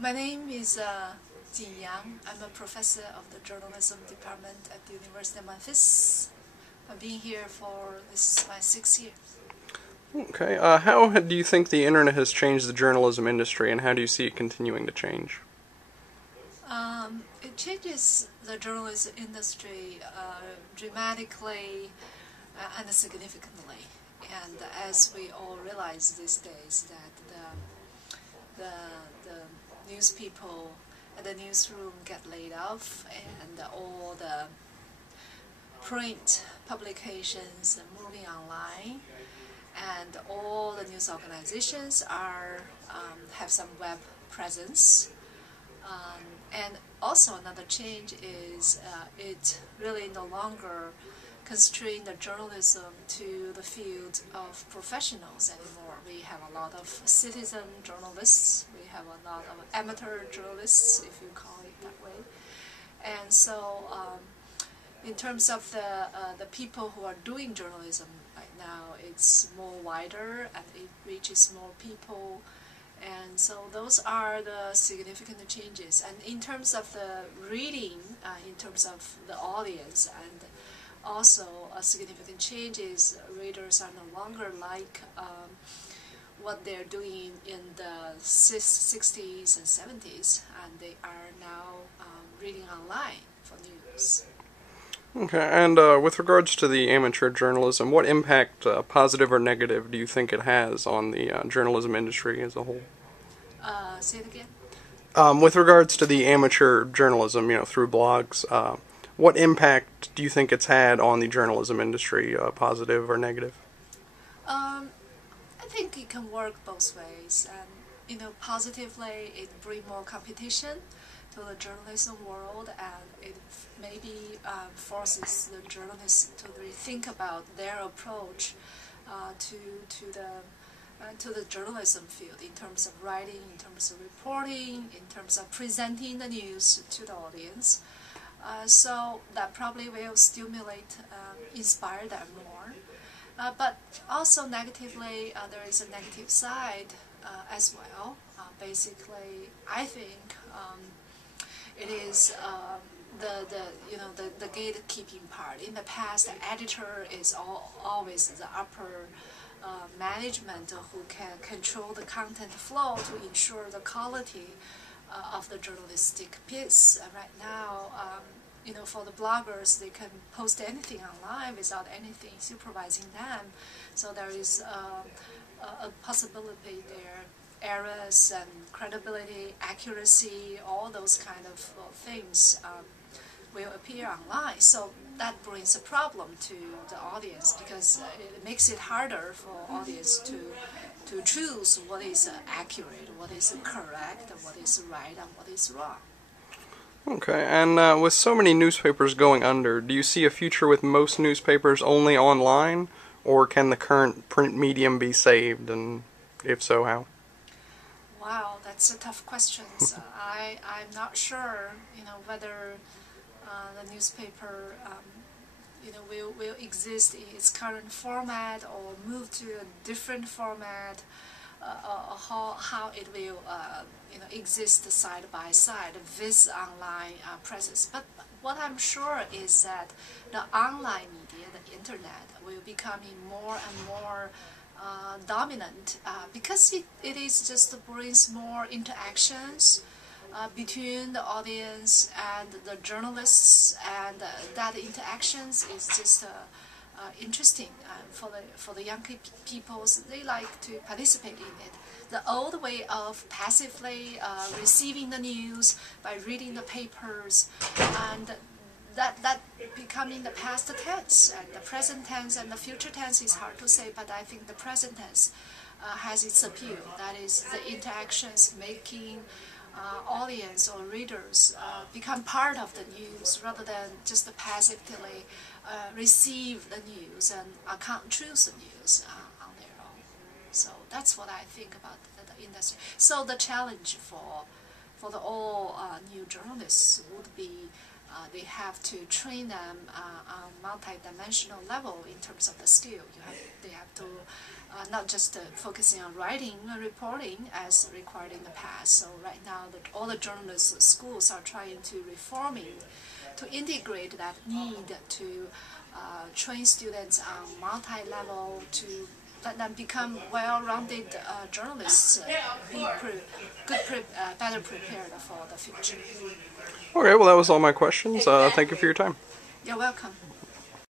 My name is Jin Yang. I'm a professor of the journalism department at the University of Memphis. I've been here for this is my 6th year. Okay, how do you think the internet has changed the journalism industry, and how do you see it continuing to change? It changes the journalism industry dramatically and significantly. And as we all realize these days that the news people at the newsroom get laid off, and all the print publications are moving online, and all the news organizations are have some web presence. And also another change is it really no longer constrain the journalism to the field of professionals anymore. We have a lot of citizen journalists, we have a lot of amateur journalists, if you call it that way. And so in terms of the people who are doing journalism right now, it's more wider and it reaches more people. And so those are the significant changes. And in terms of the reading, in terms of the audience, and also a significant change is readers are no longer like what they're doing in the 60s and 70s, and they are now reading online for news. Okay, and with regards to the amateur journalism, what impact, positive or negative, do you think it has on the journalism industry as a whole? Say it again? With regards to the amateur journalism, through blogs, what impact do you think it's had on the journalism industry, positive or negative? I think it can work both ways, and positively it brings more competition to the journalism world, and it maybe forces the journalists to rethink about their approach to the journalism field in terms of writing, in terms of reporting, in terms of presenting the news to the audience. So that probably will stimulate, inspire them more. But also negatively, there is a negative side as well. Basically, I think it is the gatekeeping part. In the past, the editor is always the upper management who can control the content flow to ensure the quality of the journalistic piece. Right now, for the bloggers, they can post anything online without anything supervising them. So there is a possibility there. Errors and credibility, accuracy, all those kind of things will appear online. So that brings a problem to the audience, because it makes it harder for audience to choose what is accurate, what is correct, what is right, and what is wrong. Okay, and with so many newspapers going under, do you see a future with most newspapers only online, or can the current print medium be saved, and if so, how? Wow, that's a tough question. I'm not sure, whether the newspaper, will exist in its current format or move to a different format, or how it will, exist side by side with online presence. But what I'm sure is that the online media, the internet, will becoming more and more dominant, because it is just brings more interactions between the audience and the journalists, and that interactions is just interesting for the young people. So they like to participate in it. The old way of passively receiving the news by reading the papers, and that becoming the past tense, and the present tense and the future tense is hard to say, but I think the present tense has its appeal. That is the interactions making audience or readers become part of the news, rather than just passively receive the news and can't choose the news on their own. So that's what I think about the industry. So the challenge for the all new journalists would be they have to train them on multi-dimensional level in terms of the skill. They have to not just focusing on writing and reporting as required in the past. So right now, all the journalist schools are trying to reforming to integrate that need to train students on multi-level to let them become well-rounded journalists, better prepared for the future. Okay, well that was all my questions. Thank you for your time. You're welcome.